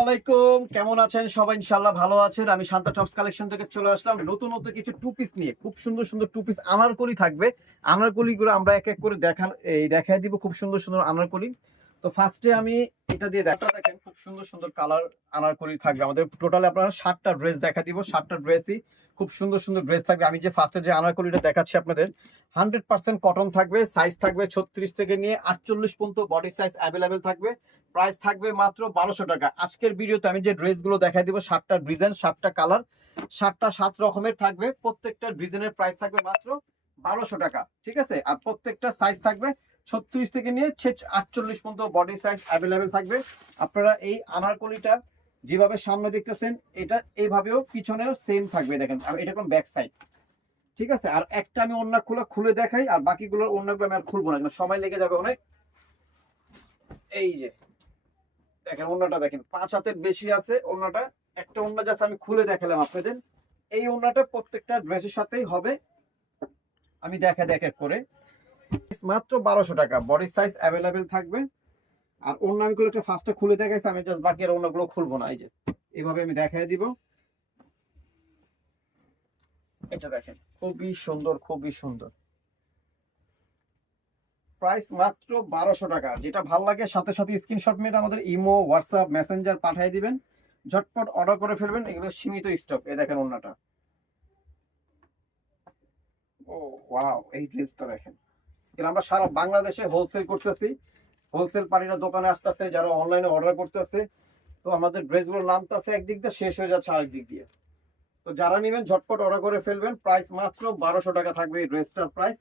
আলাইকুম, কেমন আছেন সবাই? ইনশাআল্লাহ ভালো আছেন। আমি শান্তা টপস কালেকশন থেকে চলে আসলাম নতুন কিছু টু পিস নিয়ে। খুব সুন্দর সুন্দর টু পিস আনারকলি থাকবে। আনারকলিগুলো আমরা এক এক করে দেখায় দিব। খুব সুন্দর সুন্দর আনারকলি। তো ফার্স্টে আমি এটা দিয়ে দেখেন খুব সুন্দর সুন্দর কালার আনারকলি থাকবে। আমাদের টোটালি আপনারা 7টা ড্রেস দেখা দিব। 7টা ড্রেসই খুব সুন্দর সুন্দর ড্রেস থাকবে। আমি যে ফার্স্টে যে আনারকলিটা দেখাচ্ছি আপনাদের 100% কটন থাকবে। সাইজ থাকবে 36 থেকে নিয়ে 48 পর্যন্ত বডি সাইজ অ্যাভেলেবেল থাকবে। প্রাইস থাকবে মাত্র 1200 টাকা। আজকের ভিডিওতে আমি যে ড্রেসগুলো দেখাই দিব 7টা ডিজাইন, 7টা কালার, 7টা 7 রকমের থাকবে। প্রত্যেকটা ডিজাইনের প্রাইস থাকবে মাত্র 1200 টাকা। ঠিক আছে? আর প্রত্যেকটা সাইজ থাকবে 36 থেকে নিয়ে 48 পর্যন্ত বডি সাইজ অ্যাভেলেবেল থাকবে। আপনারা এই আনারকলিটা যেভাবে সামনে দেখতেছেন এটা এইভাবেও পিছনেও সেম থাকবে। দেখেন আর এটা কোন ব্যাক সাইড। ঠিক আছে? আর একটা আমি ওড়না খুলে দেখাই, আর বাকিগুলোর ওড়নাগুলো আমি আর খুলবো না, সময় লেগে যাবে অনেক। এই যে দেখেন ওড়নাটা দেখেন 5 হাতের বেশি আছে ওড়নাটা। একটা ওড়না জাস্ট আমি খুলে দেখালাম আপনাদের। এই ওড়নাটা প্রত্যেকটা ড্রেসের সাথেই হবে। আমি দেখে করে মাত্র 1200 টাকা। বডি সাইজ অ্যাভেলেবেল থাকবে। আর ওড়নাগুলো একটা ফার্স্টে খুলে দেখাইছি, আমি জাস্ট বাকি আর ওড়নাগুলো খুলবো না। এই যে এইভাবে আমি দেখাই দিব। এটা দেখেন খুবই সুন্দর, খুবই সুন্দর। প্রাইস মাত্র 1200 টাকা। যেটা ভালো লাগে সাথে সাথে স্ক্রিনশট মেরে আমাদের ইমো, হোয়াটসঅ্যাপ, মেসেঞ্জার পাঠিয়ে দিবেন। ঝটপট অর্ডার করে ফেলবেন। এগুলো সীমিত স্টক। এই দেখেন ওড়নাটা। ও ওয়াও, এই ড্রেসটা দেখেন। এগুলো আমরা সারা বাংলাদেশে হোলসেল করতেছি। হোলসেল পার্টিরা দোকানে আসতেছে, যারা অনলাইনে অর্ডার করতেছে। তো আমাদের ড্রেসগুলোর নামতেছে একদিক দিয়ে, শেষ হয়ে যাচ্ছে আরেক দিক দিয়ে। তো যারা নেবেন ঝটপট অর্ডার করে ফেলবেন। প্রাইস মাত্র 1200 টাকা থাকবে এই ড্রেসটার প্রাইস।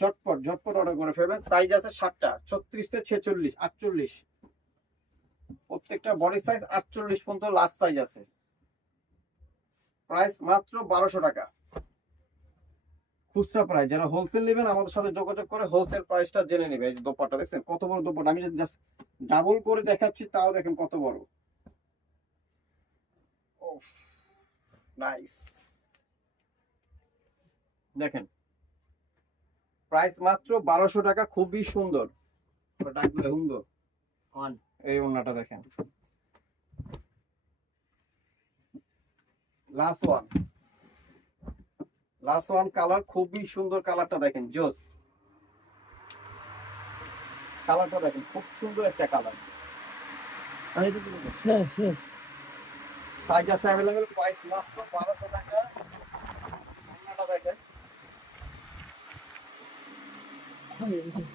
ঝটপট অর্ডার করে ফেলবেন। সাইজ আছে 7টা, 36 থেকে 46, 48। প্রত্যেকটা বডি সাইজ 48 পর্যন্ত লাস্ট সাইজ আছে। প্রাইস মাত্র 1200 টাকা। খুচরা প্রাইস, যারা হোলসেল নেবেন আমাদের সাথে যোগাযোগ করে হোলসেল প্রাইসটা জেনে নেবে। এই যে দোপাট্টা দেখছেন কত বড় দোপাট্টা, আমি জাস্ট ডাবল করে দেখাচ্ছি, তাও দেখেন কত বড়। ওফ, নাইস। দেখেন প্রাইস মাত্র 1200 টাকা। খুবই সুন্দর। ডাকলে সুন্দর। এই ওন্নাটা দেখেন, লাস্ট ওয়ান কালার। খুবই সুন্দর কালারটা দেখেন, জোস কালারটা দেখেন, খুব সুন্দর একটা কালার। সাইজ আছে অ্যাভেলেবেল। প্রাইস মাত্র 1200 টাকা। ওন্নাটা দেখেন।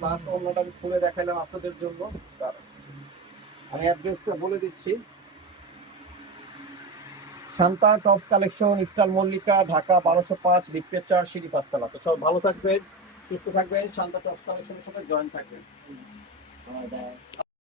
লাস্ট ওন্নাটা আমি খুলে দেখাইলাম আপনাদের জন্য। আমি অ্যাড্রেসটা বলে দিচ্ছি। Shanta tops collection, star Mallika, Dhaka 1205, লিফটের 4, সিঁড়ি 5 তলা। তো সব ভালো থাকবেন, সুস্থ থাকবেন, শান্তা টপস কালেকশনের সাথে জয়েন থাকবেন।